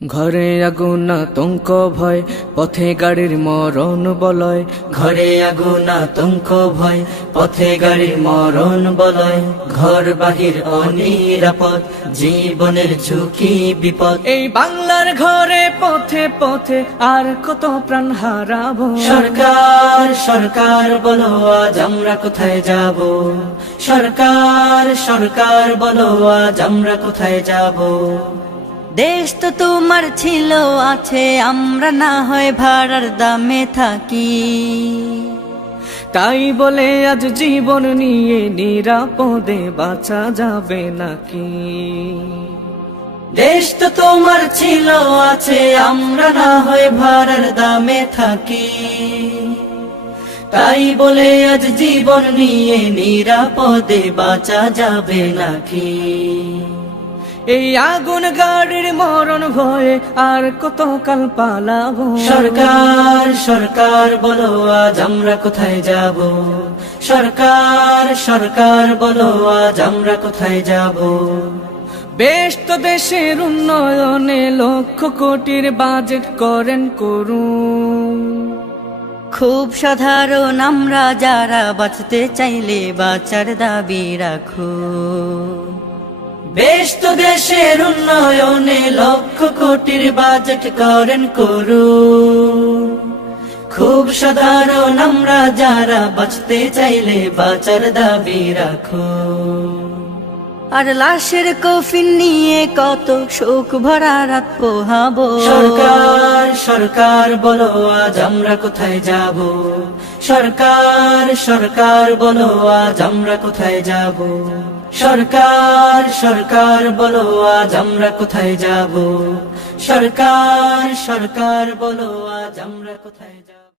ঘরে আগুন আতঙ্ক ভয়, পথে গাড়ির মরণ বলয়। ঘরে আগুন আতঙ্ক ভয়, পথে গাড়ির মরণ বলয়। ঘর বাহির অনিরাপদ, জীবনের ঝুঁকি বিপদ। এই বাংলার ঘরে পথে পথে আর কত প্রাণ হারাবো। সরকার সরকার বলো আজ আমরা কোথায় যাব। সরকার সরকার বলো আজ আমরা কোথায় যাব। দেশ তো তোমার ছিল আছে, আমরা না হয় ভাড়ার দামে থাকি। তাই বলে আজ জীবন নিয়ে নিরাপদে বাঁচা যাবে নাকি? দেশ তো তোমার ছিল আছে, আমরা না হয় ভাড়ার দামে থাকি। তাই বলে আজ জীবন নিয়ে নিরাপদে বাঁচা যাবে নাকি? এই আগুন গাড়ির মরণ ভয়ে আর কত কাল পালাবো। সরকার সরকার বলো আজ আমরা কোথায় যাব। সরকার সরকার বলো আজ আমরা কোথায় যাব। বেশ তো দেশের উন্নয়নে লক্ষ কোটির বাজেট করেন করুন। খুব সাধারণ আমরা যারা বাঁচতে চাইলে বাঁচার দাবি রাখো। বেশ তো দেশের উন্নয়নে লক্ষ কোটির বাজেট করেন করুন। খুব সাধারণ আমরা যারা বাঁচতে চাইলে বাঁচার দাবি রাখো। আর লাশের কফিন নিয়ে কত শোক ভরা রাত পোহাবো। সরকার সরকার বলো আজ আমরা কোথায় যাব। সরকার সরকার বলো আজ আমরা কোথায় যাব। সরকার সরকার বলো আজ আমরা কোথায় যাব। সরকার সরকার বলো আজ আমরা কোথায় যাব।